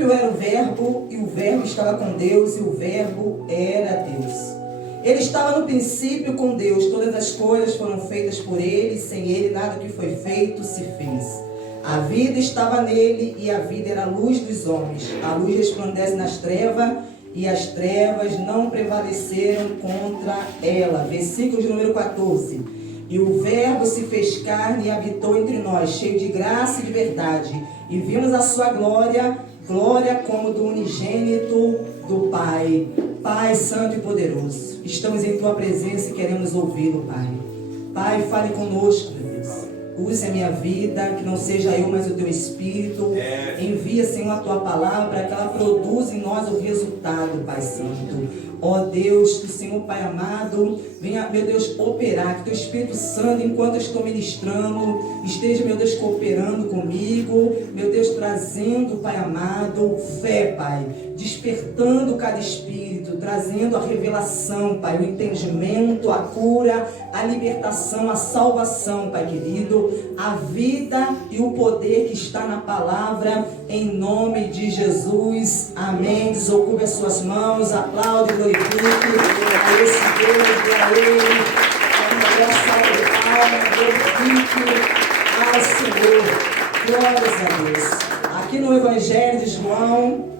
princípio era o Verbo, e o Verbo estava com Deus, e o Verbo era Deus. Ele estava no princípio com Deus, todas as coisas foram feitas por ele, sem ele nada que foi feito se fez. A vida estava nele, e a vida era a luz dos homens. A luz resplandece nas trevas, e as trevas não prevaleceram contra ela. Versículo de número 14. E o Verbo se fez carne e habitou entre nós, cheio de graça e de verdade. E vimos a sua glória, glória como do unigênito do Pai. Pai Santo e Poderoso, estamos em Tua presença e queremos ouvi-lo, Pai. Pai, fale conosco, meu Deus. Use a minha vida, que não seja eu, mas o Teu Espírito. Envia, Senhor, a Tua palavra, para que ela produza em nós o resultado, Pai Santo. Ó Deus, que o Senhor, Pai amado, venha, meu Deus, operar, que Teu Espírito Santo, enquanto eu estou ministrando, esteja, meu Deus, cooperando comigo, meu Deus, trazendo, Pai amado, fé, Pai, despertando cada espírito, trazendo a revelação, Pai, o entendimento, a cura, a libertação, a salvação, Pai querido, a vida e o poder que está na palavra, em nome de Jesus, amém. Desocupe as suas mãos, aplaude, glorifique a esse Deus, a Ele, a melhor salva de palmas, glorifique ao Senhor, glórias a Deus. Aqui no Evangelho de João,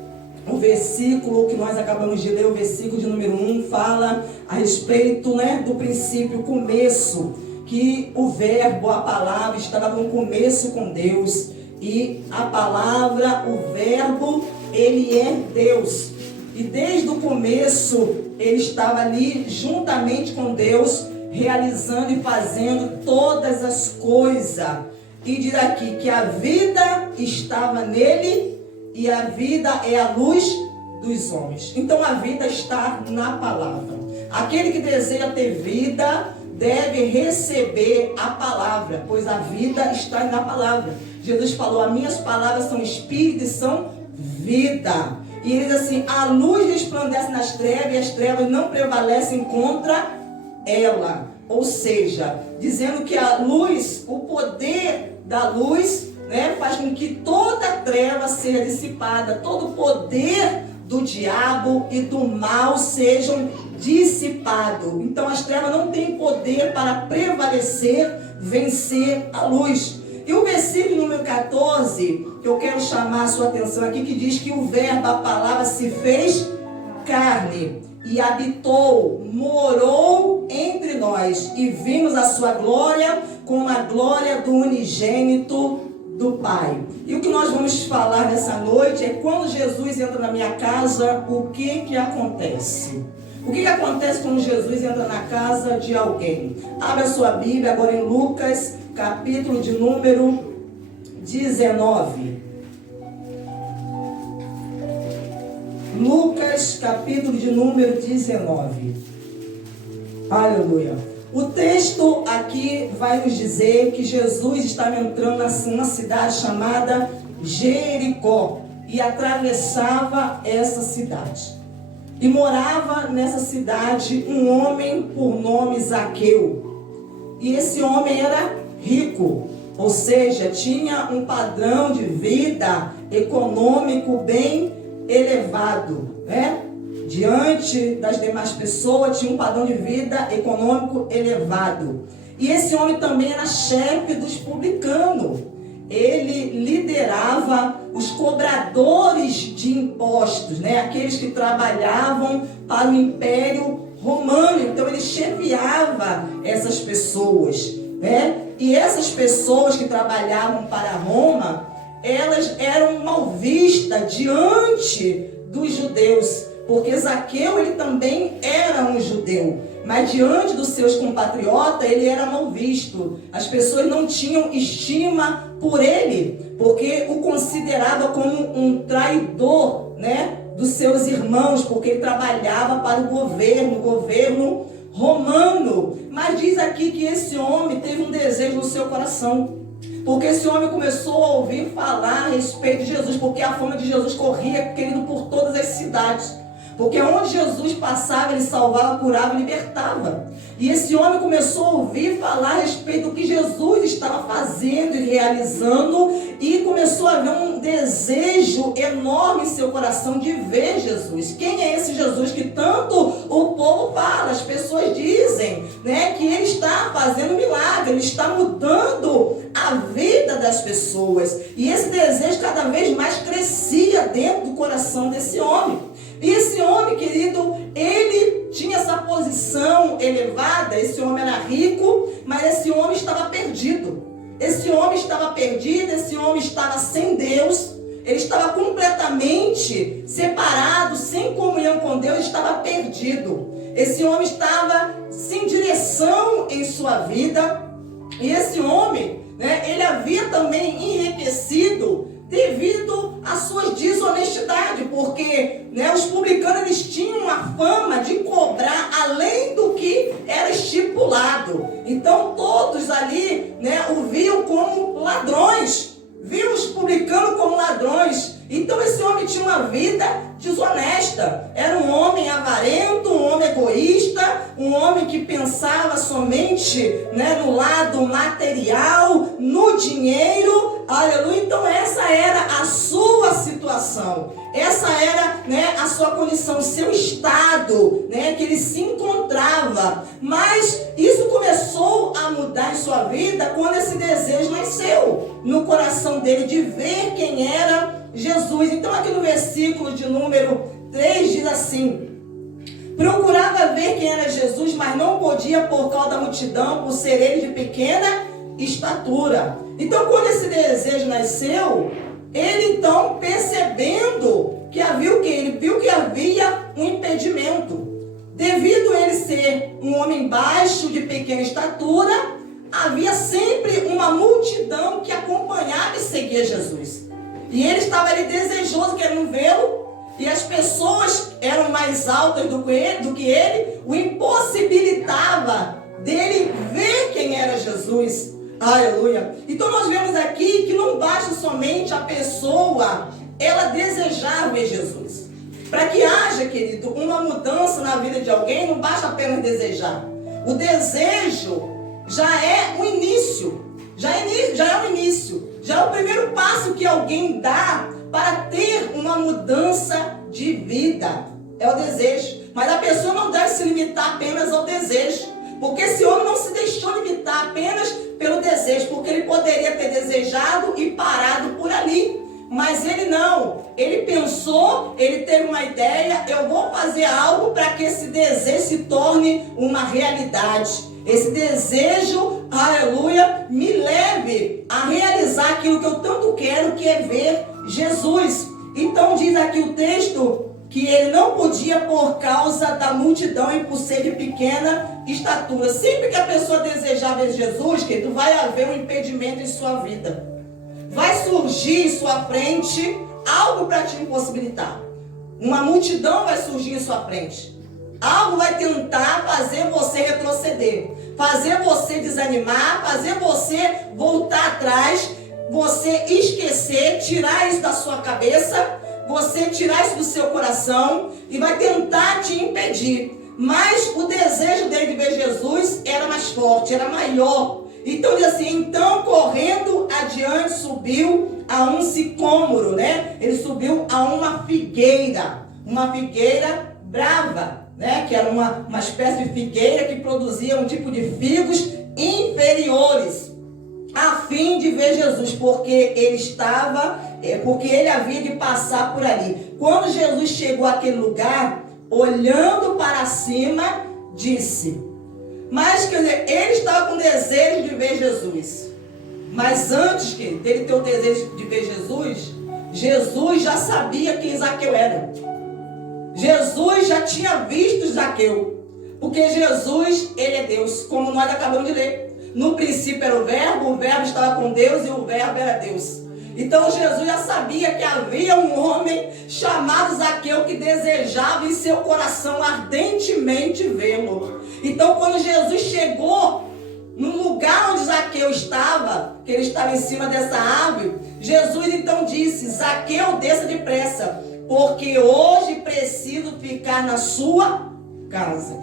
o versículo que nós acabamos de ler, o versículo de número 1, fala a respeito, do princípio, começo, que o verbo, a palavra, estava no começo com Deus, e a palavra, o verbo, ele é Deus, e desde o começo, ele estava ali juntamente com Deus, realizando e fazendo todas as coisas, e diz aqui que a vida estava nele, e a vida é a luz dos homens. Então a vida está na palavra. Aquele que deseja ter vida deve receber a palavra, pois a vida está na palavra. Jesus falou: as minhas palavras são espírito e são vida. E ele diz assim: a luz resplandece nas trevas, e as trevas não prevalecem contra ela. Ou seja, dizendo que a luz, o poder da luz, faz com que toda treva seja dissipada, todo o poder do diabo e do mal sejam dissipados. Então as trevas não têm poder para prevalecer, vencer a luz. E o versículo número 14, que eu quero chamar a sua atenção aqui, que diz que o verbo, a palavra, se fez carne e habitou, morou entre nós, e vimos a sua glória como a glória do unigênito do Pai. E o que nós vamos falar nessa noite é quando Jesus entra na minha casa, o que acontece? O que acontece quando Jesus entra na casa de alguém? Abra a sua Bíblia agora em Lucas, capítulo de número 19. Lucas, capítulo de número 19. Aleluia. O texto aqui vai nos dizer que Jesus estava entrando numa cidade chamada Jericó e atravessava essa cidade. E morava nessa cidade um homem por nome Zaqueu. E esse homem era rico, ou seja, tinha um padrão de vida econômico bem elevado, Diante das demais pessoas, tinha um padrão de vida econômico elevado. E esse homem também era chefe dos publicanos. Ele liderava os cobradores de impostos, aqueles que trabalhavam para o Império Romano. Então ele chefiava essas pessoas, E essas pessoas que trabalhavam para Roma, elas eram mal vistas diante dos judeus, porque Zaqueu, ele também era um judeu, mas diante dos seus compatriotas, ele era mal visto. As pessoas não tinham estima por ele, porque o considerava como um traidor, dos seus irmãos, porque ele trabalhava para o governo romano. Mas diz aqui que esse homem teve um desejo no seu coração, porque esse homem começou a ouvir falar a respeito de Jesus, porque a fama de Jesus corria, querido, por todas as cidades. Porque onde Jesus passava, ele salvava, curava, libertava. E esse homem começou a ouvir falar a respeito do que Jesus estava fazendo e realizando e começou a haver um desejo enorme em seu coração de ver Jesus. Quem é esse Jesus que tanto o povo fala? As pessoas dizem, né, que ele está fazendo milagre, ele está mudando a vida das pessoas. E esse desejo cada vez mais crescia dentro do coração desse homem. E esse homem, querido, ele tinha essa posição elevada, esse homem era rico, mas esse homem estava perdido. Esse homem estava perdido, esse homem estava sem Deus, ele estava completamente separado, sem comunhão com Deus, estava perdido. Esse homem estava sem direção em sua vida, e esse homem, né, ele havia também enriquecido devido às suas desonestidades, porque, né, os publicanos eles tinham a fama de cobrar além do que era estipulado. Então todos ali, né, o viam como ladrões, viam os publicanos como ladrões. Então esse homem tinha uma vida desonesta, era um homem avarento, um homem egoísta, um homem que pensava somente, né, no lado material, no dinheiro, aleluia. Então essa era a sua situação, essa era, né, a sua condição, o seu estado, né, que ele se encontrava. Mas isso começou a mudar em sua vida quando esse desejo nasceu no coração dele de ver quem era Jesus. Então aqui no versículo de número 3 diz assim: procurava ver quem era Jesus, mas não podia por causa da multidão, por ser ele de pequena estatura. Então quando esse desejo nasceu, ele então, percebendo que havia o quê? Ele viu que havia um impedimento. Devido a ele ser um homem baixo, de pequena estatura, havia sempre uma multidão que acompanhava e seguia Jesus. E ele estava ali desejoso, querendo vê-lo, e as pessoas eram mais altas do que ele, o impossibilitava dele ver quem era Jesus. Aleluia. Então nós vemos aqui que não basta somente a pessoa, ela desejar ver Jesus. Para que haja, querido, uma mudança na vida de alguém, não basta apenas desejar. O desejo já é o início, já é o início, já é o primeiro passo que alguém dá para ter uma mudança de vida. É o desejo. Mas a pessoa não deve se limitar apenas ao desejo, porque esse homem não se deixou limitar apenas pelo desejo, porque ele poderia ter desejado e parado por ali. Mas ele não, ele pensou, ele teve uma ideia: eu vou fazer algo para que esse desejo se torne uma realidade. Esse desejo, aleluia, me leve a realizar aquilo que eu tanto quero, que é ver Jesus. Então diz aqui o texto que ele não podia por causa da multidão e por ser de pequena estatura. Sempre que a pessoa desejar ver Jesus, querido, vai haver um impedimento em sua vida. Vai surgir em sua frente algo para te impossibilitar. Uma multidão vai surgir em sua frente. Algo vai tentar fazer você retroceder, fazer você desanimar, fazer você voltar atrás, você esquecer, tirar isso da sua cabeça, você tirar isso do seu coração e vai tentar te impedir. Mas o desejo dele de ver Jesus era mais forte, era maior. Então diz assim: então correndo adiante subiu a um sicômoro, né? Ele subiu a uma figueira brava, né? Que era uma espécie de figueira que produzia um tipo de figos inferiores, a fim de ver Jesus, porque ele havia de passar por ali. Quando Jesus chegou àquele lugar, olhando para cima, disse... Mas, quer dizer, ele estava com desejo de ver Jesus. Mas antes dele ter o desejo de ver Jesus, Jesus já sabia quem Zaqueu era. Jesus já tinha visto Zaqueu. Porque Jesus, ele é Deus, como nós acabamos de ler. No princípio era o verbo estava com Deus e o verbo era Deus. Então Jesus já sabia que havia um homem chamado Zaqueu que desejava em seu coração ardentemente vê-lo. Então quando Jesus chegou no lugar onde Zaqueu estava, que ele estava em cima dessa árvore, Jesus então disse: Zaqueu, desça depressa, porque hoje preciso ficar na sua casa.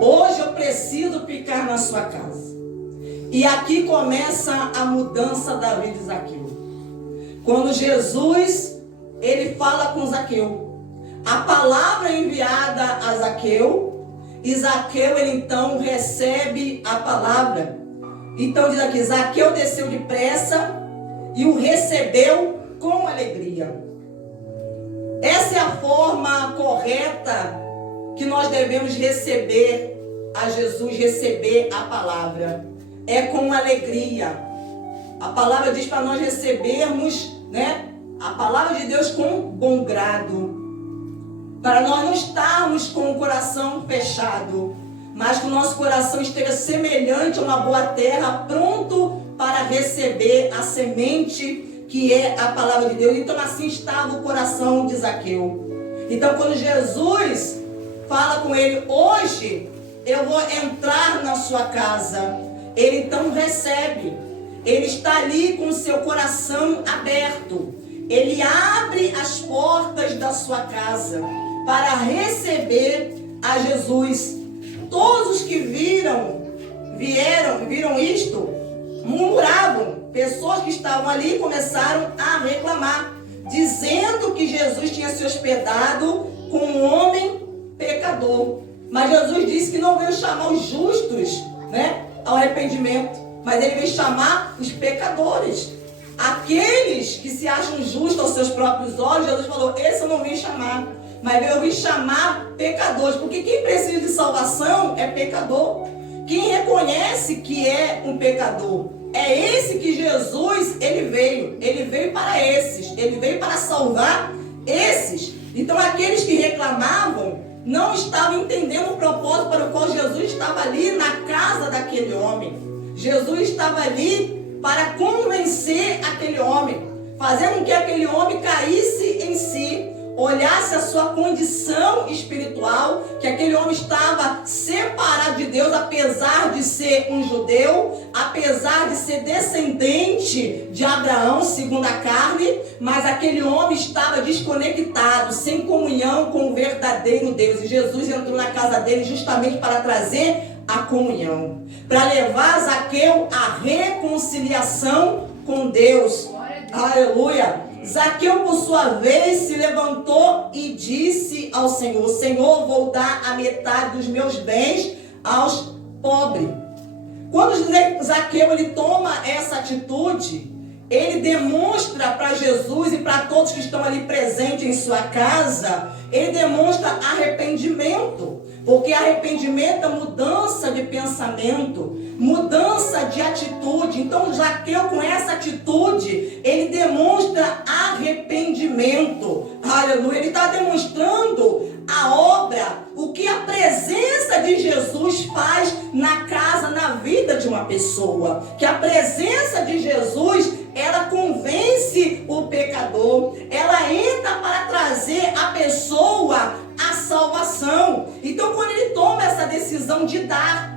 Hoje eu preciso ficar na sua casa. E aqui começa a mudança da vida de Zaqueu. Quando Jesus, ele fala com Zaqueu, a palavra enviada a Zaqueu, e Zaqueu, ele então recebe a palavra. Então diz aqui, Zaqueu desceu depressa e o recebeu com alegria. Essa é a forma correta que nós devemos receber a Jesus, receber a palavra. É com alegria. A palavra diz para nós recebermos, a palavra de Deus com bom grado. Para nós não estarmos com o coração fechado, mas que o nosso coração esteja semelhante a uma boa terra, pronto para receber a semente que é a palavra de Deus. Então assim estava o coração de Zaqueu. Então quando Jesus fala com ele, hoje eu vou entrar na sua casa, ele então recebe. Ele está ali com o seu coração aberto. Ele abre as portas da sua casa para receber a Jesus. Todos os que viram isto, murmuravam. Pessoas que estavam ali começaram a reclamar, dizendo que Jesus tinha se hospedado com um homem pecador. Mas Jesus disse que não veio chamar os justos, ao arrependimento, mas ele veio chamar os pecadores. Aqueles que se acham justos aos seus próprios olhos, Jesus falou, esse eu não vim chamar, mas eu vim chamar pecadores, porque quem precisa de salvação é pecador. Quem reconhece que é um pecador, é esse que Jesus, ele veio para esses, ele veio para salvar esses. Então aqueles que reclamavam não estavam entendendo o propósito para o qual Jesus estava ali na casa daquele homem. Jesus estava ali para convencer aquele homem, fazendo com que aquele homem caísse em si, olhasse a sua condição espiritual, que aquele homem estava separado de Deus, apesar de ser um judeu, apesar de ser descendente de Abraão, segundo a carne, mas aquele homem estava desconectado, sem comunhão com o verdadeiro Deus. E Jesus entrou na casa dele justamente para trazer a comunhão, para levar Zaqueu à reconciliação com Deus. Aleluia! Zaqueu, por sua vez, se levantou e disse ao Senhor, Senhor, vou dar a metade dos meus bens aos pobres. Quando Zaqueu ele toma essa atitude, ele demonstra para Jesus e para todos que estão ali presentes em sua casa, ele demonstra arrependimento. Porque arrependimento é mudança de pensamento, mudança de atitude. Então Zaqueu, com essa atitude, ele demonstra arrependimento. Aleluia! Ele está demonstrando a obra, o que a presença de Jesus faz na casa, na vida de uma pessoa. Que a presença de Jesus, ela convence o pecador, ela entra para trazer a pessoa a salvação. Então quando ele toma essa decisão de dar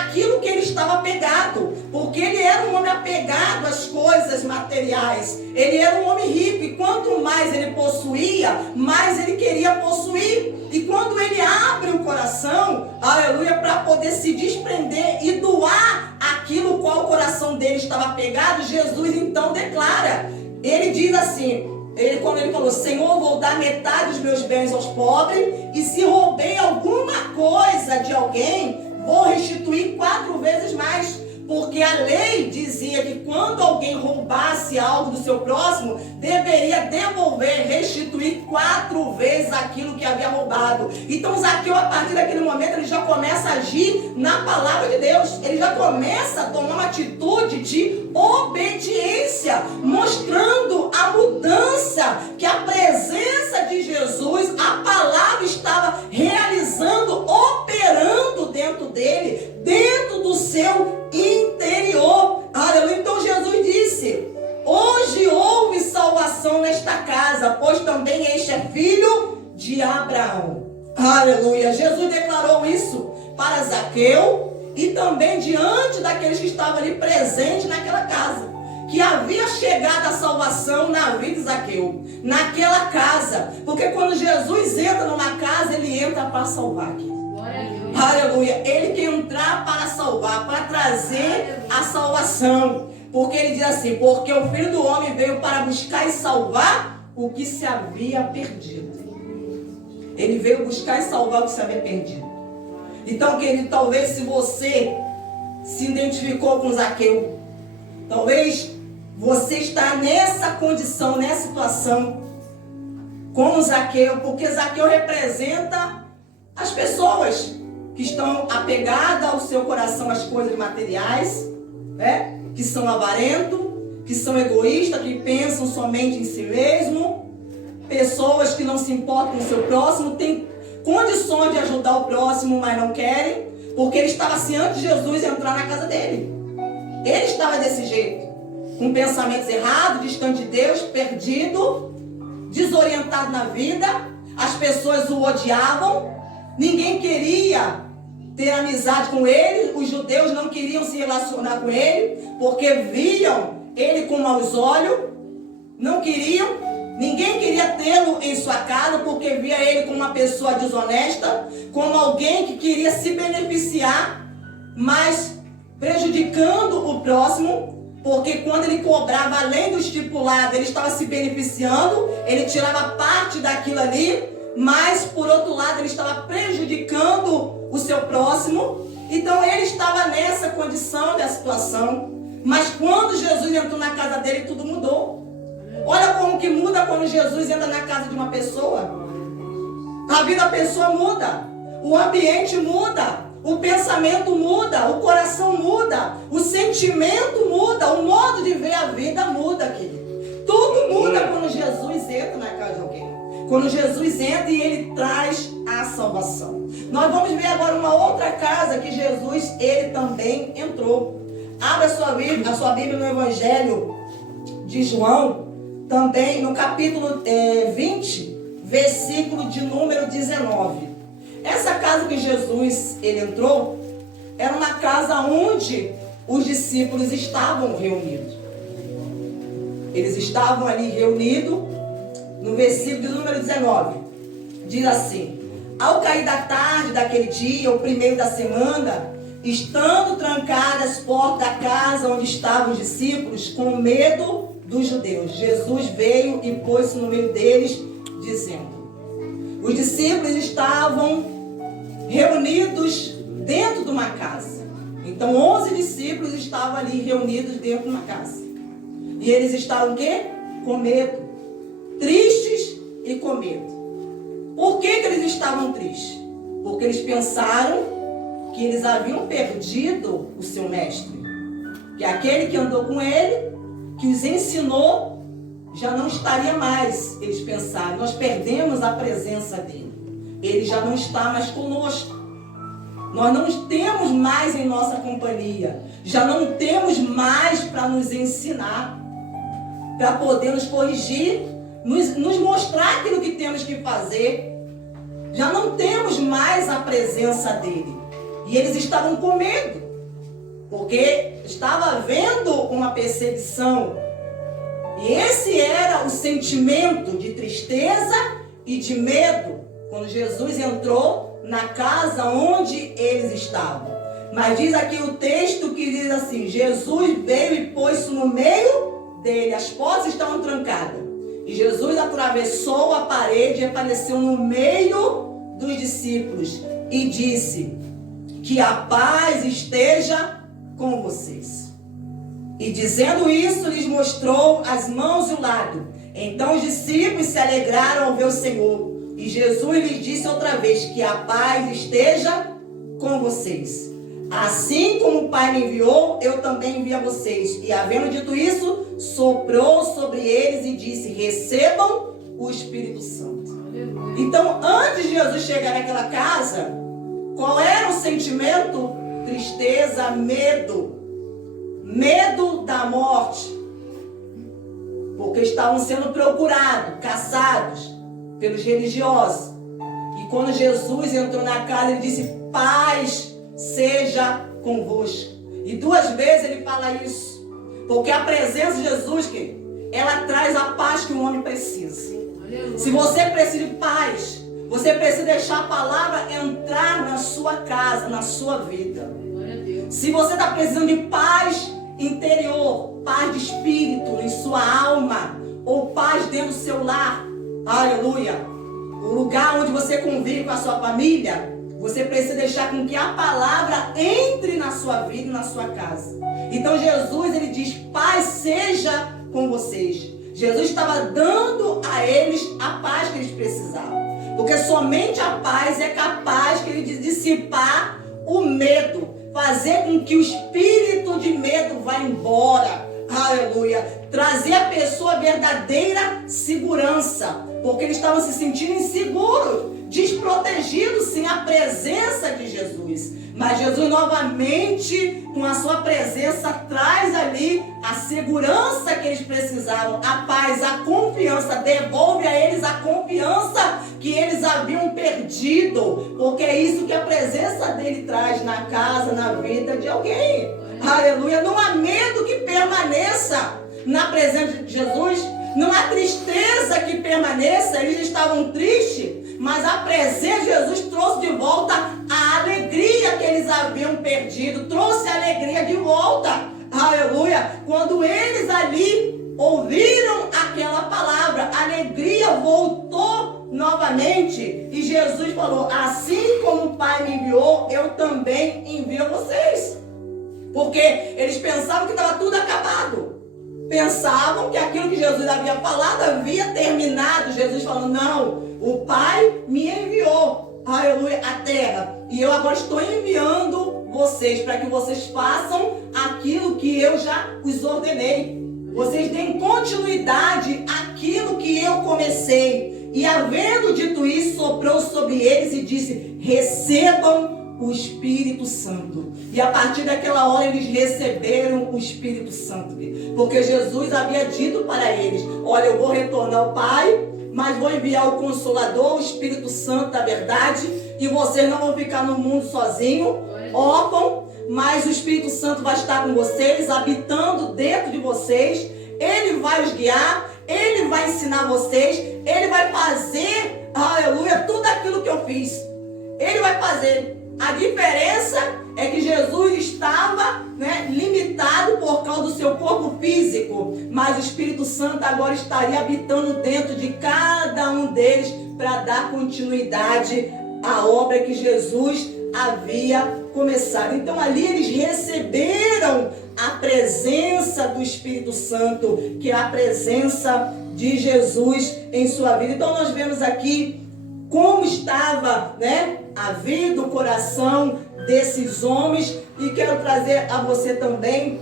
aquilo que ele estava apegado, porque ele era um homem apegado às coisas materiais, ele era um homem rico, e quanto mais ele possuía, mais ele queria possuir. E quando ele abre o coração, aleluia, para poder se desprender e doar aquilo qual o coração dele estava apegado, Jesus então declara, ele diz assim, quando ele falou, Senhor, vou dar metade dos meus bens aos pobres, e se roubei alguma coisa de alguém, vou restituir 4 vezes mais. Porque a lei dizia que quando alguém roubasse algo do seu próximo, deveria devolver, restituir 4 vezes aquilo que havia roubado. Então Zaqueu, a partir daquele momento, ele já começa a agir na palavra de Deus. Ele já começa a tomar uma atitude de obediência, mostrando a mudança que a presença de Jesus, a palavra estava realizando, operando dentro dele, dentro do seu interior. Aleluia. Então Jesus disse, hoje houve salvação nesta casa, pois também este é filho de Abraão. Aleluia. Jesus declarou isso para Zaqueu e também diante daqueles que estavam ali presentes naquela casa, que havia chegado a salvação na vida de Zaqueu, naquela casa. Porque quando Jesus entra numa casa, ele entra para salvar aqui. Aleluia. Ele quer entrar para salvar, para trazer a salvação. Porque ele diz assim, porque o Filho do Homem veio para buscar e salvar o que se havia perdido. Ele veio buscar e salvar o que se havia perdido. Então, querido, talvez se você se identificou com Zaqueu, talvez você está nessa condição, nessa situação, como Zaqueu, porque Zaqueu representa as pessoas que estão apegadas ao seu coração às coisas materiais, né? Que são avarentos, que são egoístas, que pensam somente em si mesmo, pessoas que não se importam com o seu próximo, têm condições de ajudar o próximo, mas não querem, porque ele estava assim antes de Jesus entrar na casa dele. Ele estava desse jeito, com pensamentos errados, distante de Deus, perdido, desorientado na vida, as pessoas o odiavam, ninguém queria ter amizade com ele, os judeus não queriam se relacionar com ele, porque viam ele com maus olhos, não queriam, ninguém queria tê-lo em sua casa, porque via ele como uma pessoa desonesta, como alguém que queria se beneficiar, mas prejudicando o próximo, porque quando ele cobrava além do estipulado, ele estava se beneficiando, ele tirava parte daquilo ali, mas por outro lado ele estava prejudicando o seu próximo. Então ele estava nessa condição, nessa situação. Mas quando Jesus entrou na casa dele, tudo mudou. Olha como que muda quando Jesus entra na casa de uma pessoa. A vida da pessoa muda, o ambiente muda, o pensamento muda, o coração muda, o sentimento muda, o modo de ver a vida muda, querido. Tudo muda quando Jesus entra na casa de alguém. Quando Jesus entra e ele traz a salvação. Nós vamos ver agora uma outra casa que Jesus, ele também entrou. Abra a sua Bíblia no Evangelho de João, também no capítulo 20, versículo de número 19. Essa casa que Jesus, ele entrou, era uma casa onde os discípulos estavam reunidos. Eles estavam ali reunidos. No versículo de número 19, diz assim: ao cair da tarde daquele dia, o primeiro da semana, estando trancadas as portas da casa onde estavam os discípulos, com medo dos judeus, Jesus veio e pôs-se no meio deles, dizendo... Os discípulos estavam reunidos dentro de uma casa. Então 11 discípulos estavam ali reunidos dentro de uma casa. E eles estavam o quê? Com medo. Tristes e com medo. Por que eles estavam tristes? Porque eles pensaram que eles haviam perdido o seu mestre. Que aquele que andou com ele, que os ensinou, já não estaria mais. Eles pensaram, nós perdemos a presença dele. Ele já não está mais conosco. Nós não temos mais em nossa companhia. Já não temos mais para nos ensinar, para poder nos corrigir, nos mostrar aquilo que temos que fazer. Já não temos mais a presença dele. E eles estavam com medo, porque estava havendo uma perseguição. E esse era o sentimento de tristeza e de medo quando Jesus entrou na casa onde eles estavam. Mas diz aqui o texto que diz assim: Jesus veio e pôs-se no meio dele. As portas estavam trancadas. E Jesus atravessou a parede e apareceu no meio dos discípulos e disse: que a paz esteja com vocês. E dizendo isso, lhes mostrou as mãos e o lado. Então os discípulos se alegraram ao ver o Senhor. E Jesus lhes disse outra vez: que a paz esteja com vocês. Assim como o Pai me enviou, eu também envio a vocês. E havendo dito isso, soprou sobre eles e disse: recebam o Espírito Santo. Então, antes de Jesus chegar naquela casa, qual era o sentimento? Tristeza, medo. Medo da morte. Porque estavam sendo procurados, caçados pelos religiosos. E quando Jesus entrou na casa, ele disse: paz seja convosco. E 2 vezes ele fala isso. Porque a presença de Jesus, ela traz a paz que o homem precisa. Se você precisa de paz, Você precisa deixar a palavra entrar na sua casa, na sua vida. Se você está precisando de paz interior, paz de espírito em sua alma, ou paz dentro do seu lar, aleluia, o lugar onde você convive com a sua família, você precisa deixar com que a palavra entre na sua vida e na sua casa. Então Jesus, ele diz, paz seja com vocês. Jesus estava dando a eles a paz que eles precisavam. Porque somente a paz é capaz de dissipar o medo, fazer com que o espírito de medo vá embora. Aleluia. Trazer a pessoa a verdadeira segurança. Porque eles estavam se sentindo inseguros, desprotegidos sem a presença de Jesus. Mas Jesus novamente, com a sua presença, traz ali a segurança que eles precisavam, a paz, a confiança, devolve a eles a confiança que eles haviam perdido, porque é isso que a presença dele traz na casa, na vida de alguém. Aleluia. Não há medo que permaneça na presença de Jesus, não há tristeza que permaneça. Eles estavam tristes, mas a presença de Jesus trouxe de volta a alegria que eles haviam perdido, trouxe a alegria de volta. Aleluia. Quando eles ali ouviram aquela palavra, a alegria voltou novamente. E Jesus falou, assim como o Pai me enviou, eu também envio vocês. Porque eles pensavam que estava tudo acabado. Pensavam que aquilo que Jesus havia falado havia terminado. Jesus falou, não, o Pai me enviou, aleluia, à terra. E eu agora estou enviando vocês para que vocês façam aquilo que eu já os ordenei. Vocês deem continuidade àquilo que eu comecei. E havendo dito isso, soprou sobre eles e disse, recebam o Espírito Santo. E a partir daquela hora eles receberam o Espírito Santo. Porque Jesus havia dito para eles, olha, eu vou retornar ao Pai, mas vou enviar o Consolador, o Espírito Santo da verdade, e vocês não vão ficar no mundo sozinhos, órfãos, mas o Espírito Santo vai estar com vocês, habitando dentro de vocês. Ele vai os guiar, ele vai ensinar vocês, ele vai fazer, aleluia, tudo aquilo que eu fiz. Ele vai fazer. A diferença é que Jesus estava, limitado por causa do seu corpo físico, mas o Espírito Santo agora estaria habitando dentro de cada um deles para dar continuidade à obra que Jesus havia começado. Então ali eles receberam a presença do Espírito Santo, que é a presença de Jesus em sua vida. Então nós vemos aqui como estava, a vida, o coração desses homens. E quero trazer a você também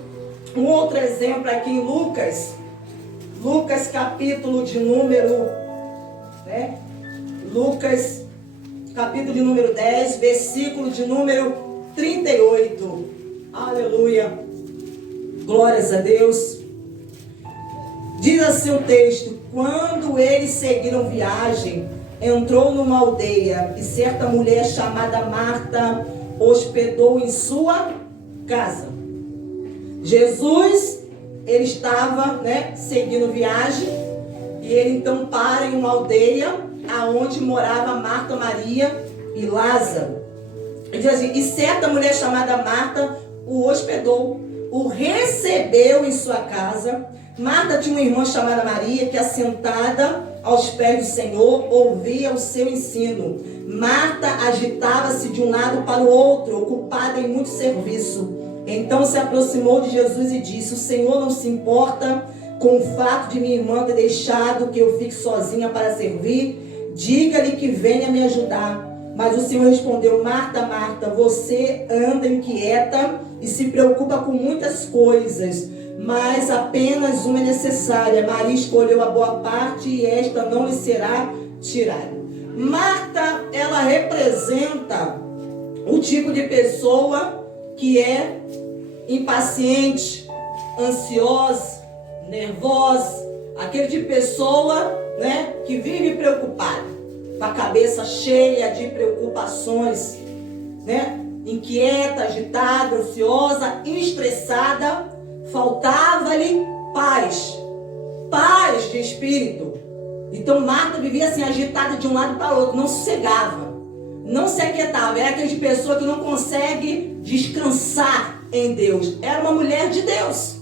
um outro exemplo aqui em Lucas. Lucas capítulo de número, Lucas capítulo de número 10, versículo de número 38. Aleluia. Glórias a Deus. Diz assim o texto, quando eles seguiram viagem, entrou numa aldeia e certa mulher chamada Marta hospedou em sua casa. Jesus, ele estava, seguindo viagem e ele então para em uma aldeia aonde morava Marta, Maria e Lázaro. Ele diz assim, e certa mulher chamada Marta o hospedou, o recebeu em sua casa. Marta tinha uma irmã chamada Maria que, assentada aos pés do Senhor, ouvia o seu ensino. Marta agitava-se de um lado para o outro, ocupada em muito serviço. Então se aproximou de Jesus e disse, o Senhor não se importa com o fato de minha irmã ter deixado que eu fique sozinha para servir? Diga-lhe que venha me ajudar. Mas o Senhor respondeu, Marta, Marta, você anda inquieta e se preocupa com muitas coisas, mas apenas uma é necessária. Maria escolheu a boa parte e esta não lhe será tirada. Marta, ela representa o tipo de pessoa que é impaciente, ansiosa, nervosa, aquele tipo de pessoa, que vive preocupada, com a cabeça cheia de preocupações, inquieta, agitada, ansiosa, estressada. Faltava-lhe paz de espírito. Então Marta vivia assim, agitada de um lado para o outro, não sossegava, não se aquietava. Era aquela pessoa que não consegue descansar em Deus. Era uma mulher de Deus.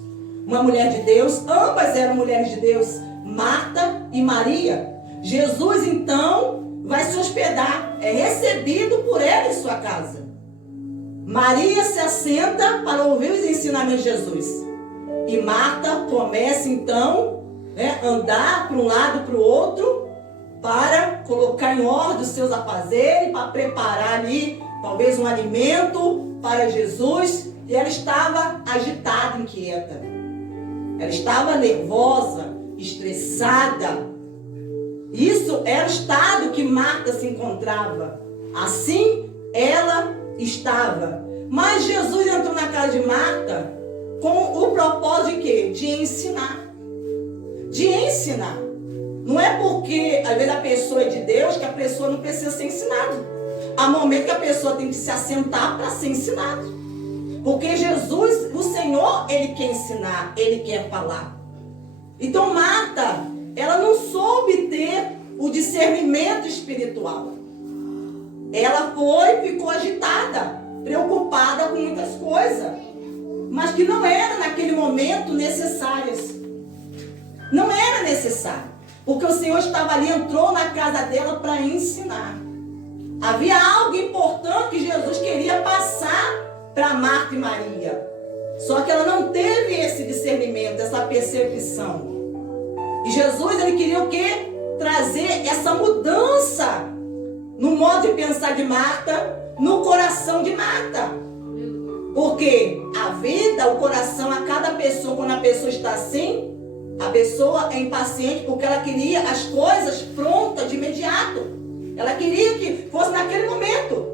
Uma mulher de Deus, ambas eram mulheres de Deus, Marta e Maria. Jesus então vai se hospedar, é recebido por ela em sua casa. Maria se assenta para ouvir os ensinamentos de Jesus. E Marta começa então andar para um lado e para o outro, para colocar em ordem os seus afazeres, para preparar ali talvez um alimento para Jesus. E ela estava agitada, inquieta. Ela estava nervosa, estressada. Isso era o estado que Marta se encontrava. Assim ela estava. Mas Jesus entrou na casa de Marta com o propósito de quê? De ensinar. De ensinar. Não é porque às vezes a pessoa é de Deus que a pessoa não precisa ser ensinada. Há momentos que a pessoa tem que se assentar para ser ensinado. Porque Jesus, o Senhor, Ele quer ensinar, Ele quer falar. Então Marta, ela não soube ter o discernimento espiritual. Ela ficou agitada, preocupada com muitas coisas, mas que não eram naquele momento necessárias. Não era necessário, porque o Senhor estava ali, entrou na casa dela para ensinar. Havia algo importante que Jesus queria passar para Marta e Maria. Só que ela não teve esse discernimento, essa percepção. E Jesus, ele queria o quê? Trazer essa mudança no modo de pensar de Marta, no coração de Marta. Porque a vida, o coração, a cada pessoa, quando a pessoa está assim, a pessoa é impaciente porque ela queria as coisas prontas de imediato. Ela queria que fosse naquele momento.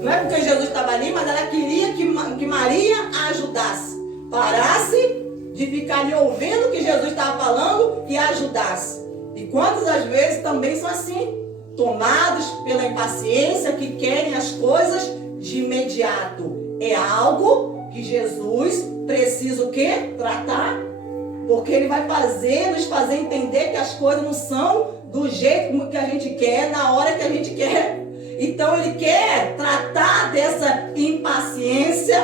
Não é porque Jesus estava ali, mas ela queria que Maria a ajudasse. Parasse de ficar ali ouvindo o que Jesus estava falando e a ajudasse. E quantas das vezes também são assim, tomados pela impaciência, que querem as coisas de imediato. É algo que Jesus precisa o quê? Tratar. Porque Ele vai nos fazer entender que as coisas não são do jeito que a gente quer, na hora que a gente quer. Então Ele quer tratar dessa impaciência,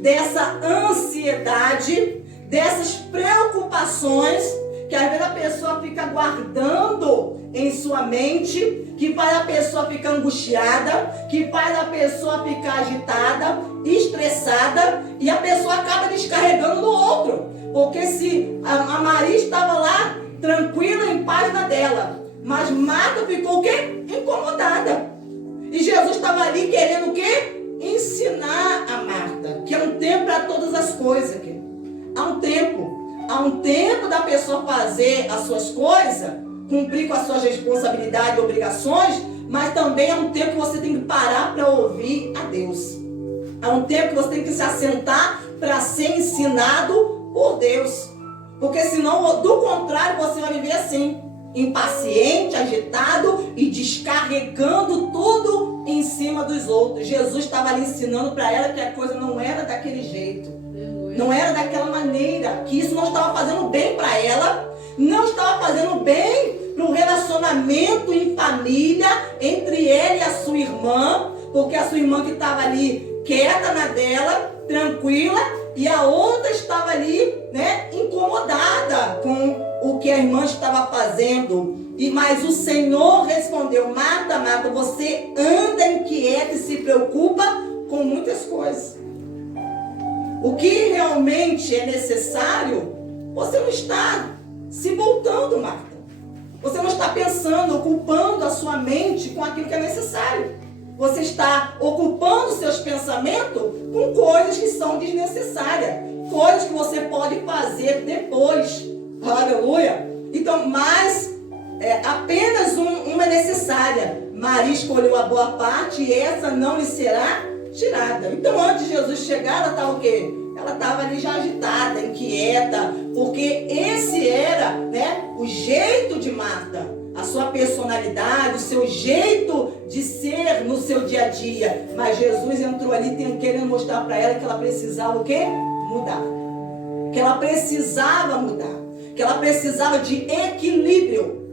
dessa ansiedade, dessas preocupações que às vezes a pessoa fica guardando em sua mente, que faz a pessoa ficar angustiada, que faz a pessoa ficar agitada, estressada, e a pessoa acaba descarregando no outro. Porque se a Maria estava lá, tranquila, em paz na dela, mas Marta ficou o quê? Incomodada. E Jesus estava ali querendo o quê? Ensinar a Marta, que há um tempo para todas as coisas. Aqui. Há um tempo da pessoa fazer as suas coisas, cumprir com as suas responsabilidades e obrigações, mas também há um tempo que você tem que parar para ouvir a Deus. Há um tempo que você tem que se assentar para ser ensinado por Deus. Porque senão, do contrário, você vai viver assim, impaciente, agitado e descarregando tudo em cima dos outros. Jesus estava ali ensinando para ela que a coisa não era daquele jeito, não era daquela maneira, que isso não estava fazendo bem para ela, não estava fazendo bem para o relacionamento em família entre ele e a sua irmã, porque a sua irmã que estava ali quieta na dela, tranquila, e a outra estava ali, incomodada com o que a irmã estava fazendo. Mas o Senhor respondeu: Marta, Marta, você anda inquieta e se preocupa com muitas coisas. O que realmente é necessário, você não está se voltando, Marta. Você não está pensando, ocupando a sua mente com aquilo que é necessário. Você está ocupando seus pensamentos com coisas que são desnecessárias. Coisas que você pode fazer depois. Aleluia. Então, mas apenas uma é necessária. Maria escolheu a boa parte e essa não lhe será tirada. Então, antes de Jesus chegar, ela estava o quê? Ela estava ali já agitada, inquieta, porque esse era, o jeito de Marta. A sua personalidade, o seu jeito de ser no seu dia a dia. Mas Jesus entrou ali querendo mostrar para ela que ela precisava o quê? Mudar. Que ela precisava mudar. Que ela precisava de equilíbrio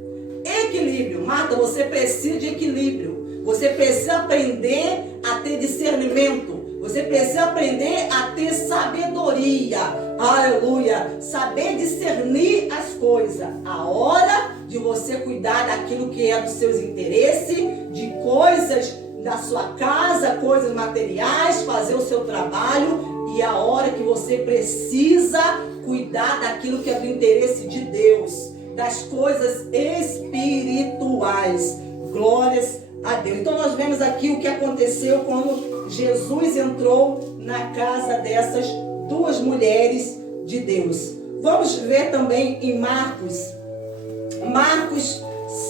equilíbrio. Marta, você precisa de equilíbrio. Você precisa aprender a ter discernimento. Você precisa aprender a ter sabedoria. Aleluia. Saber discernir as coisas. A hora de você cuidar daquilo que é dos seus interesses, de coisas da sua casa, coisas materiais, fazer o seu trabalho. E a hora que você precisa cuidar daquilo que é do interesse de Deus, das coisas espirituais. Glórias a Deus. Então nós vemos aqui o que aconteceu quando Jesus entrou na casa dessas duas mulheres de Deus. Vamos ver também em Marcos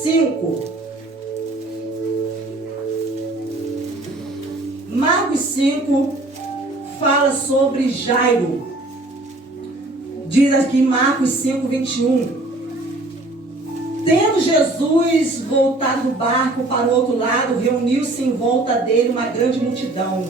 5. Marcos 5 fala sobre Jairo. Diz aqui Marcos 5, 21. Tendo Jesus voltado do barco para o outro lado, reuniu-se em volta dele uma grande multidão,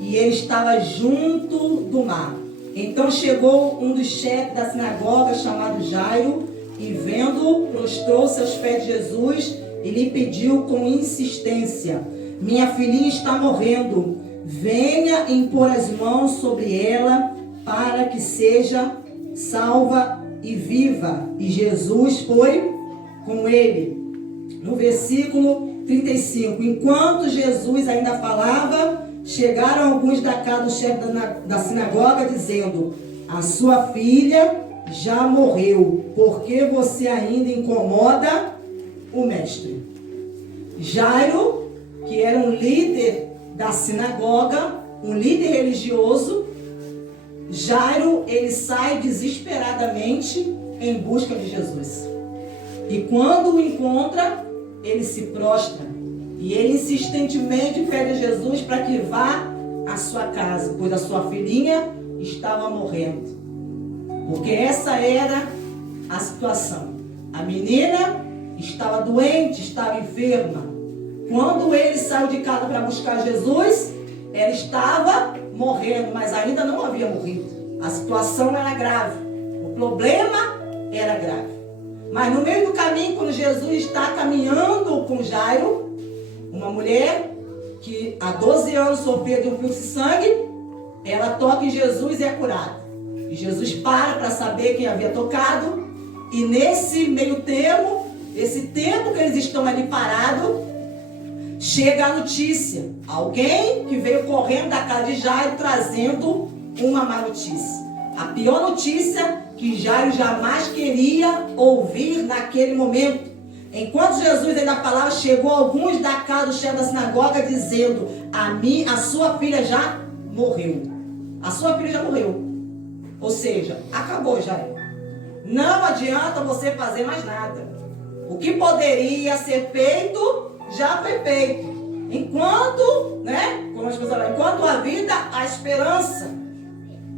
e ele estava junto do mar. Então chegou um dos chefes da sinagoga, chamado Jairo, e vendo-o, prostrou-se aos pés de Jesus e lhe pediu com insistência: minha filhinha está morrendo, venha impor as mãos sobre ela para que seja salva e viva. E Jesus foi com ele. No versículo 35, enquanto Jesus ainda falava, chegaram alguns da casa do chefe da sinagoga, dizendo: a sua filha já morreu, porque você ainda incomoda o mestre. Jairo, que era um líder da sinagoga, um líder religioso, Jairo, ele sai desesperadamente em busca de Jesus. E quando o encontra, ele se prostra. E ele insistentemente pede a Jesus para que vá à sua casa, pois a sua filhinha estava morrendo. Porque essa era a situação. A menina estava doente, estava enferma. Quando ele saiu de casa para buscar Jesus, ela estava morrendo, mas ainda não havia morrido. A situação era grave. O problema era grave. Mas no meio do caminho, quando Jesus está caminhando com Jairo, uma mulher que há 12 anos sofria de um fluxo de sangue, ela toca em Jesus e é curada. E Jesus para saber quem havia tocado. E nesse meio termo, esse tempo que eles estão ali parados, chega a notícia. Alguém que veio correndo da casa de Jairo trazendo uma má notícia. A pior notícia que Jairo jamais queria ouvir naquele momento. Enquanto Jesus ainda falava, chegou alguns da casa do chefe da sinagoga dizendo: a sua filha já morreu. A sua filha já morreu. Ou seja, acabou, Jairo. Não adianta você fazer mais nada. O que poderia ser feito, já foi feito. Enquanto, como as pessoas falam, enquanto a vida, a esperança.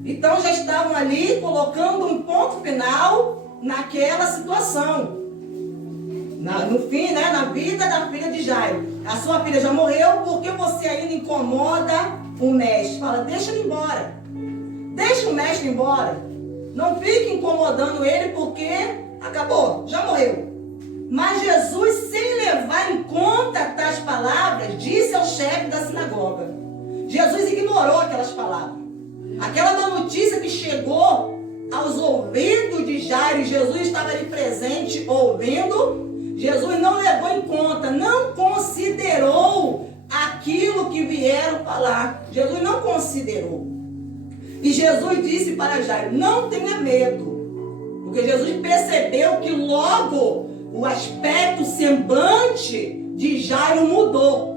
Então já estavam ali colocando um ponto final naquela situação. No fim, na vida da filha de Jairo. A sua filha já morreu, porque você ainda incomoda o mestre. Fala, deixa ele embora. Deixa o mestre embora. Não fique incomodando ele, porque acabou, já morreu. Mas Jesus, sem levar em conta tais palavras, disse ao chefe da sinagoga. Jesus ignorou aquelas palavras. Aquela má notícia que chegou aos ouvidos de Jairo, e Jesus estava ali presente, ouvindo. Jesus não levou em conta, não considerou aquilo que vieram falar. Jesus não considerou. E Jesus disse para Jairo: não tenha medo. Porque Jesus percebeu que logo o aspecto semblante de Jairo mudou.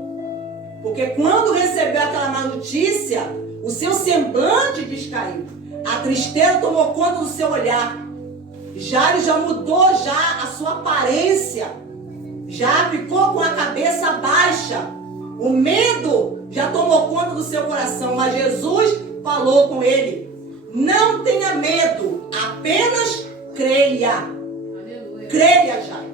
Porque quando recebeu aquela má notícia, o seu semblante descaiu. A tristeza tomou conta do seu olhar. Jairo já mudou a sua aparência. Já ficou com a cabeça baixa. O medo já tomou conta do seu coração. Mas Jesus falou com ele: não tenha medo, apenas creia. Aleluia. Creia, Jairo.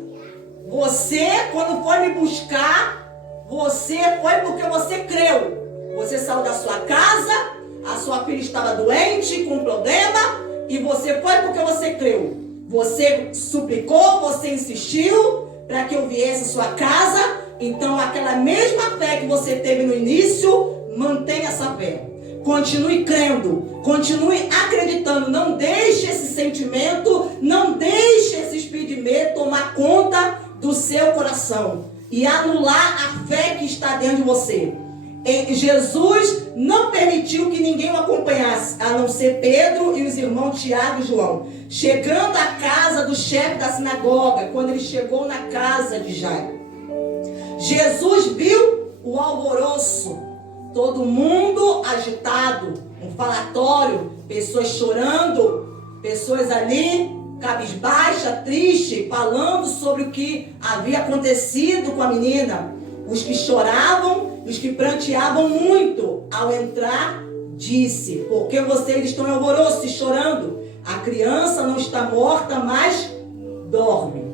Você, quando foi me buscar, você foi porque você creu. Você saiu da sua casa, a sua filha estava doente, com problema, e você foi porque você creu. Você suplicou, você insistiu, para que eu viesse à sua casa. Então, aquela mesma fé que você teve no início, mantenha essa fé. Continue crendo, continue acreditando. Não deixe esse sentimento, não deixe esse espírito de medo tomar conta do seu coração e anular a fé que está dentro de você. Jesus não permitiu que ninguém o acompanhasse, a não ser Pedro e os irmãos Tiago e João. Chegando à casa do chefe da sinagoga, quando ele chegou na casa de Jairo, Jesus viu o alvoroço, todo mundo agitado, um falatório, pessoas chorando, pessoas ali cabisbaixa, triste, falando sobre o que havia acontecido com a menina. Os que choravam, os que pranteavam muito, ao entrar, disse: por que vocês estão em alvoroço e chorando? A criança não está morta, mas dorme.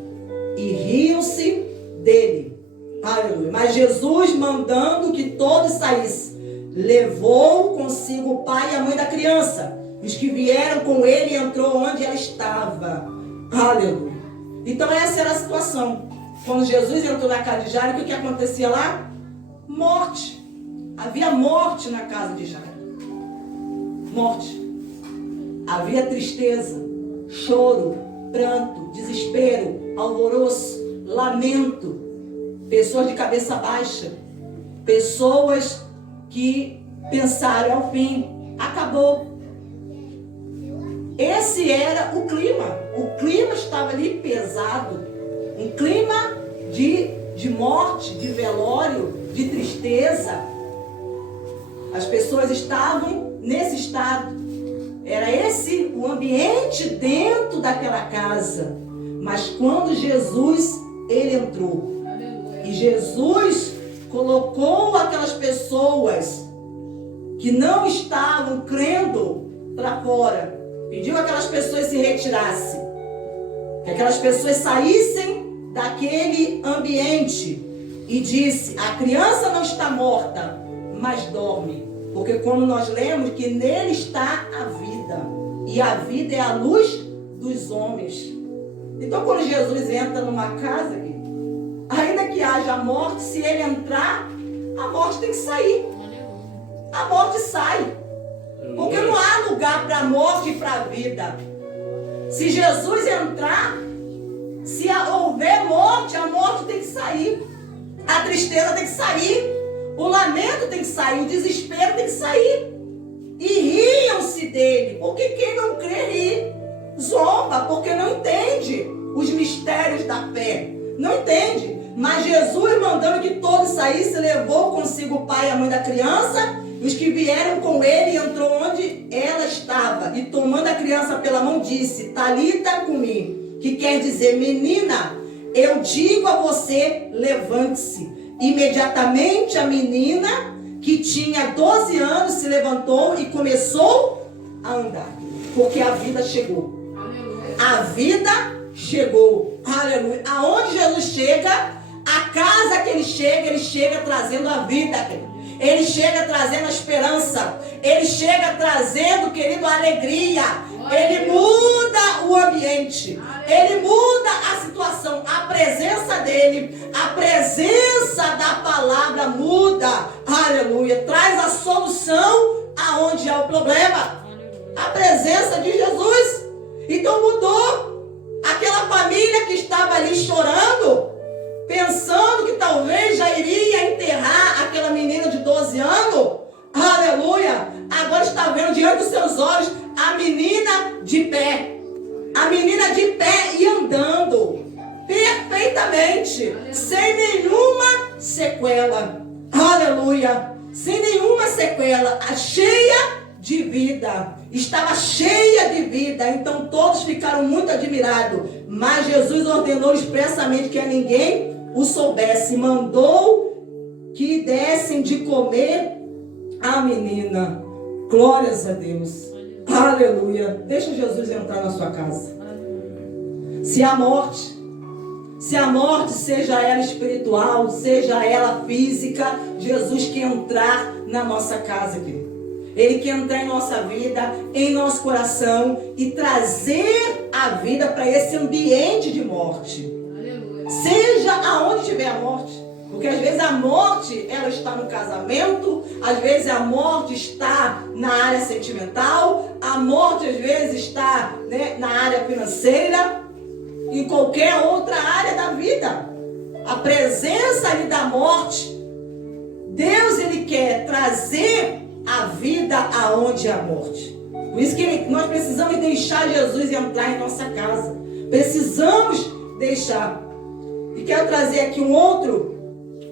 E riam-se dele. Aleluia. Mas Jesus, mandando que todos saíssem, levou consigo o pai e a mãe da criança. Os que vieram com ele, entrou onde ela estava. Aleluia. Então essa era a situação. Quando Jesus entrou na casa de Jairo, o que acontecia lá? Morte. Havia morte na casa de Jairo. Morte. Havia tristeza, choro, pranto, desespero, alvoroço, lamento. Pessoas de cabeça baixa. Pessoas que pensaram: ao fim, acabou. Esse era o clima. O clima estava ali pesado. Um clima de morte, de velório, de tristeza. As pessoas estavam nesse estado. Era esse o ambiente dentro daquela casa. Mas quando Jesus, ele entrou. E Jesus colocou aquelas pessoas que não estavam crendo para fora. Pediu que aquelas pessoas se retirassem. Que aquelas pessoas saíssem daquele ambiente. E disse: a criança não está morta, mas dorme. Porque como nós lemos, que nele está a vida. E a vida é a luz dos homens. Então quando Jesus entra numa casa, ainda que haja morte, se ele entrar, a morte tem que sair. A morte sai. Porque não há lugar para a morte e para a vida. Se Jesus entrar, se houver morte, a morte tem que sair. A tristeza tem que sair. O lamento tem que sair. O desespero tem que sair. E riam-se dele. Porque quem não crê ri. Zomba, porque não entende os mistérios da fé. Não entende. Mas Jesus, mandando que todos saíssem, levou consigo o pai e a mãe da criança. Os que vieram com ele, entrou onde ela estava. E tomando a criança pela mão, disse: Talita cumi, que quer dizer: menina, eu digo a você, levante-se. Imediatamente a menina, que tinha 12 anos, se levantou e começou a andar. Porque a vida chegou. Aleluia. A vida chegou. Aleluia. Aonde Jesus chega, a casa que ele chega trazendo a vida. Ele chega trazendo a esperança. Ele chega trazendo, querido, a alegria. Ele muda o ambiente. Ele muda a situação. A presença dele, a presença da palavra muda. Aleluia. Traz a solução aonde há o problema. A presença de Jesus. Então mudou. Aquela família que estava ali chorando, pensando que talvez já iria enterrar aquela menina de 12 anos. Aleluia. Agora está vendo diante dos seus olhos a menina de pé. A menina de pé e andando perfeitamente, sem nenhuma sequela. Aleluia. Sem nenhuma sequela. Cheia de vida. Estava cheia de vida. Então todos ficaram muito admirados. Mas Jesus ordenou expressamente que a ninguém o soubesse. Mandou que dessem de comer a menina. Glórias a Deus. Aleluia. Deixa Jesus entrar na sua casa. Se a morte, seja ela espiritual, seja ela física, Jesus quer entrar na nossa casa, querido. Ele quer entrar em nossa vida, em nosso coração e trazer a vida para esse ambiente de morte. Seja aonde tiver a morte. Porque às vezes a morte, ela está no casamento, às vezes a morte está na área sentimental, a morte às vezes está, né, na área financeira, em qualquer outra área da vida. A presença ali da morte, Deus, ele quer trazer a vida aonde há morte. Por isso que nós precisamos deixar Jesus entrar em nossa casa. Precisamos deixar. E quero trazer aqui um outro,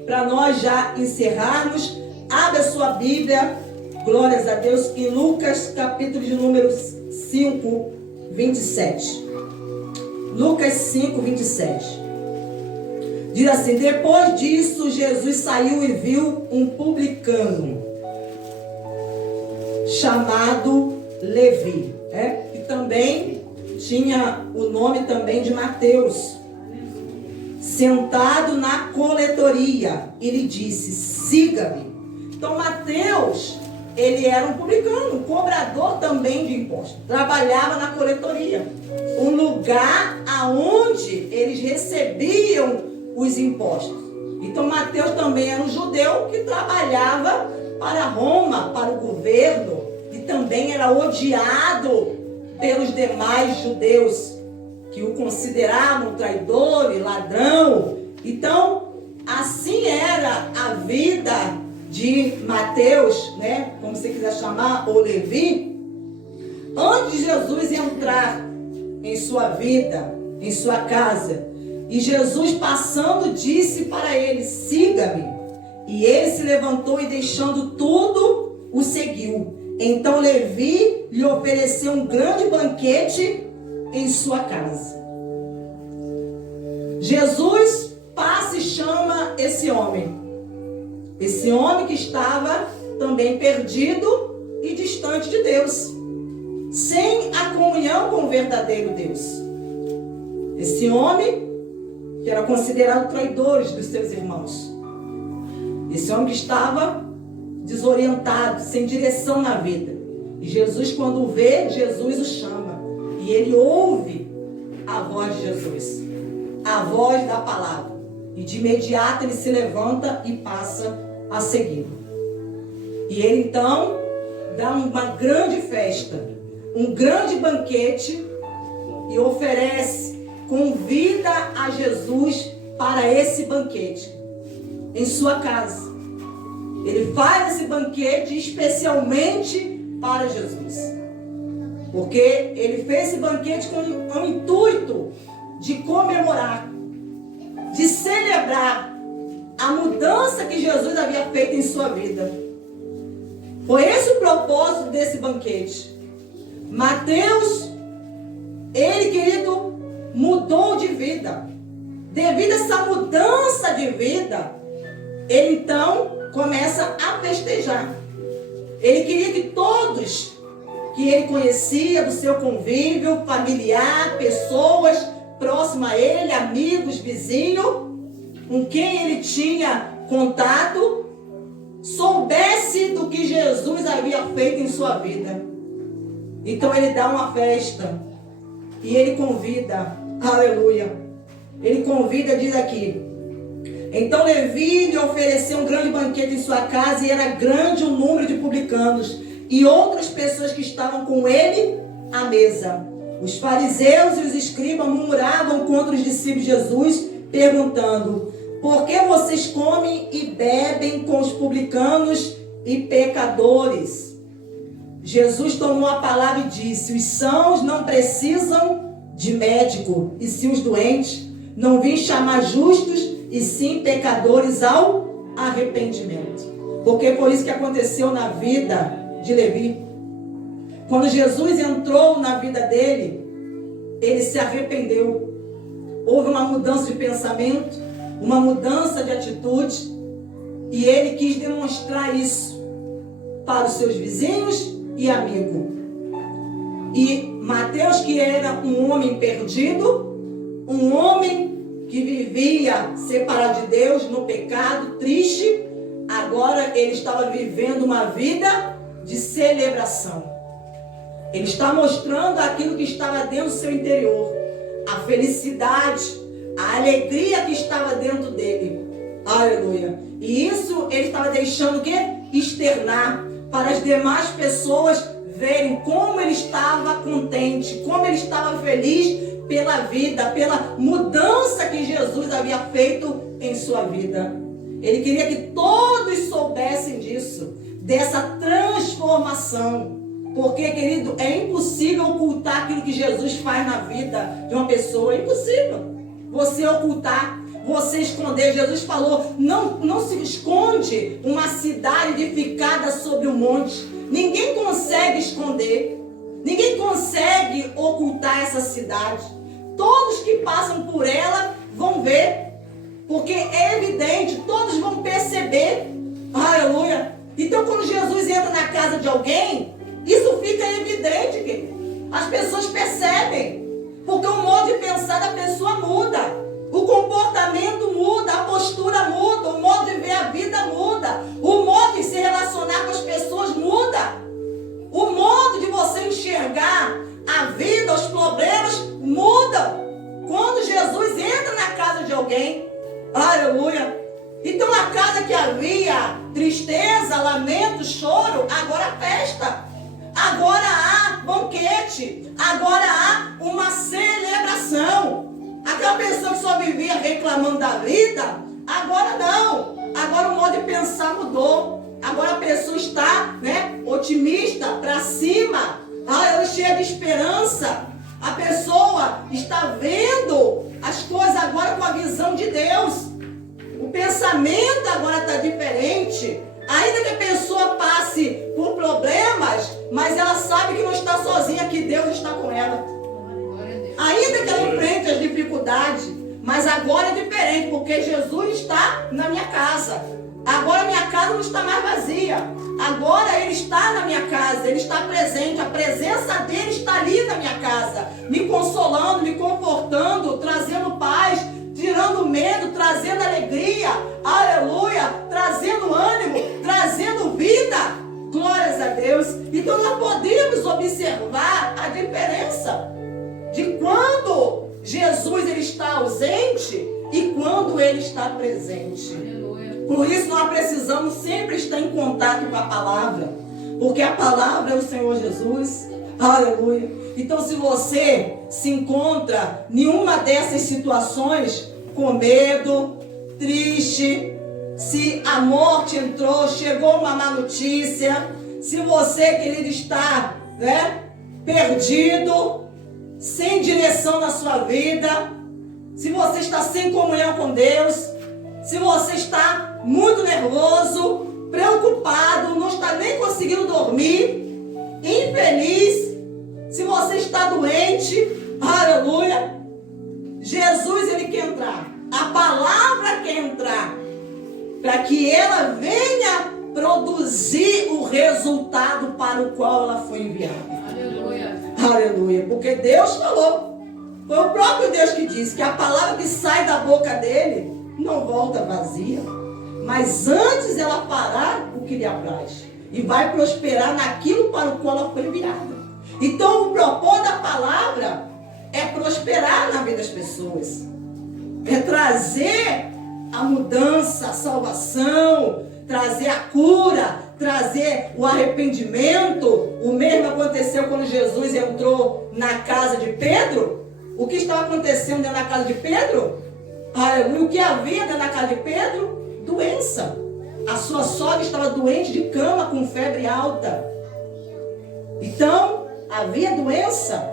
para nós já encerrarmos. Abre a sua Bíblia, glórias a Deus, em Lucas, capítulo de número 5, 27. Lucas 5, 27. Diz assim: depois disso, Jesus saiu e viu um publicano chamado Levi, que também tinha o nome também de Mateus, sentado na coletoria, e lhe disse: siga-me. Então Mateus, ele era um publicano, um cobrador também de impostos, trabalhava na coletoria, um lugar aonde eles recebiam os impostos. Então Mateus também era um judeu que trabalhava para Roma, para o governo, e também era odiado pelos demais judeus, que o consideravam traidor e ladrão. Então, assim era a vida de Mateus, né? Como você quiser chamar, ou Levi. Antes de Jesus entrar em sua vida, em sua casa, e Jesus passando disse para ele: siga-me. E ele se levantou e, deixando tudo, o seguiu. Então Levi lhe ofereceu um grande banquete em sua casa. Jesus passa e chama esse homem que estava também perdido e distante de Deus, sem a comunhão com o verdadeiro Deus. Esse homem que era considerado traidor dos seus irmãos, esse homem que estava desorientado, sem direção na vida. E Jesus, quando o vê, Jesus o chama. E ele ouve a voz de Jesus, a voz da palavra. E de imediato ele se levanta e passa a segui-lo. E ele então dá uma grande festa, um grande banquete, e oferece, convida a Jesus para esse banquete em sua casa. Ele faz esse banquete especialmente para Jesus, porque ele fez esse banquete com o intuito de comemorar, de celebrar a mudança que Jesus havia feito em sua vida. Foi esse o propósito desse banquete. Mateus, ele, querido, mudou de vida. Devido a essa mudança de vida, ele então começa a festejar. Ele queria que todos que ele conhecia, do seu convívio familiar, pessoas próximas a ele, amigos, vizinhos, com quem ele tinha contato, soubesse do que Jesus havia feito em sua vida. Então ele dá uma festa e ele convida, aleluia, ele convida, diz aqui: então Levi lhe ofereceu um grande banquete em sua casa, e era grande o número de publicanos e outras pessoas que estavam com ele à mesa. Os fariseus e os escribas murmuravam contra os discípulos de Jesus, perguntando: por que vocês comem e bebem com os publicanos e pecadores? Jesus tomou a palavra e disse: os sãos não precisam de médico, e sim os doentes. Não vim chamar justos, e sim pecadores ao arrependimento. Porque foi isso que aconteceu na vida de Levi. Quando Jesus entrou na vida dele, ele se arrependeu. Houve uma mudança de pensamento, uma mudança de atitude, e ele quis demonstrar isso para os seus vizinhos e amigos. E Mateus, que era um homem perdido, um homem que vivia separado de Deus, no pecado, triste, agora ele estava vivendo uma vida de celebração. Ele está mostrando aquilo que estava dentro do seu interior, a felicidade, a a alegria que estava dentro dele. Aleluia. E isso ele estava deixando o quê? Externar para as demais pessoas verem como ele estava contente, como ele estava feliz pela vida, pela mudança que Jesus havia feito em sua vida. Ele queria que todos soubessem disso, dessa transformação. Porque, querido, é impossível ocultar aquilo que Jesus faz na vida de uma pessoa. É impossível você ocultar, você esconder. Jesus falou, não se esconde uma cidade edificada sobre um monte. Ninguém consegue esconder. Ninguém consegue ocultar essa cidade. Todos que passam por ela vão ver. Porque é evidente, todos vão perceber. Aleluia. Então, quando Jesus entra na casa de alguém, isso fica evidente, querido. As pessoas percebem. Porque o modo de pensar da pessoa muda. O comportamento muda, a postura muda, o modo de ver a vida muda. O modo de se relacionar com as pessoas muda. O modo de você enxergar a vida, os problemas mudam. Quando Jesus entra na casa de alguém, aleluia. Então a casa que havia tristeza, lamento, choro, agora festa. Agora há banquete. Agora há uma celebração. Aquela pessoa que só vivia reclamando da vida, agora não. Agora o modo de pensar mudou. Agora a pessoa está, otimista, para cima. Ela cheia de esperança. A pessoa está vendo as coisas agora com a visão de Deus. O pensamento agora está diferente. Ainda que a pessoa passe por problemas, mas ela sabe que não está sozinha, que Deus está com ela. Ainda que ela enfrente as dificuldades, mas agora é diferente, porque Jesus está na minha casa. Agora a minha casa não está mais vazia. Agora Ele está na minha casa, Ele está presente. A presença dEle está ali na minha casa, me consolando, me confortando, trazendo paz, tirando medo, trazendo alegria, aleluia, trazendo ânimo, trazendo vida. Glórias a Deus. Então nós podemos observar a diferença de quando Jesus ele está ausente e quando Ele está presente. Por isso nós precisamos sempre estar em contato com a palavra, porque a palavra é o Senhor Jesus. Aleluia. Então se você se encontra em uma dessas situações, com medo, triste, se a morte entrou, chegou uma má notícia, se você, querido, está perdido, sem direção na sua vida, se você está sem comunhão com Deus, se você está muito nervoso, preocupado, não está nem conseguindo dormir, infeliz, se você está doente, aleluia, Jesus ele quer entrar, a palavra quer entrar, para que ela venha produzir o resultado para o qual ela foi enviada. Aleluia. Aleluia, porque Deus falou, foi o próprio Deus que disse que a palavra que sai da boca dele não volta vazia, mas antes ela fará o que lhe apraz e vai prosperar naquilo para o qual ela foi enviada. Então o propósito da palavra é prosperar na vida das pessoas, é trazer a mudança, a salvação, trazer a cura, trazer o arrependimento. O mesmo aconteceu quando Jesus entrou na casa de Pedro. O que estava acontecendo dentro da casa de Pedro? Aleluia. O que havia dentro da casa de Pedro? Doença. A sua sogra estava doente de cama com febre alta. Então, havia doença,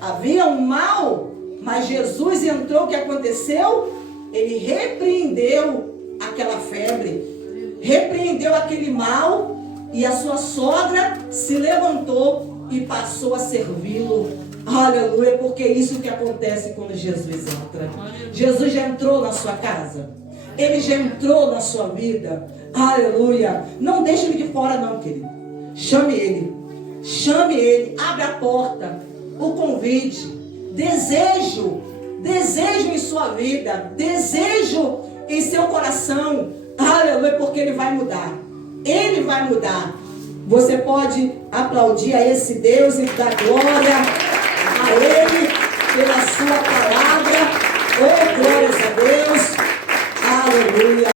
havia um mal, mas Jesus entrou. O que aconteceu? Ele repreendeu aquela febre, repreendeu aquele mal, e a sua sogra se levantou e passou a servi-lo. Aleluia, porque é isso que acontece quando Jesus entra. Jesus já entrou na sua casa, Ele já entrou na sua vida. Aleluia. Não deixe Ele de fora não, querido. Chame Ele, abre a porta, o convite, desejo em sua vida, desejo em seu coração. Aleluia, porque Ele vai mudar. Ele vai mudar. Você pode aplaudir a esse Deus e dar glória a Ele pela sua palavra. Oh, glórias a Deus. Aleluia.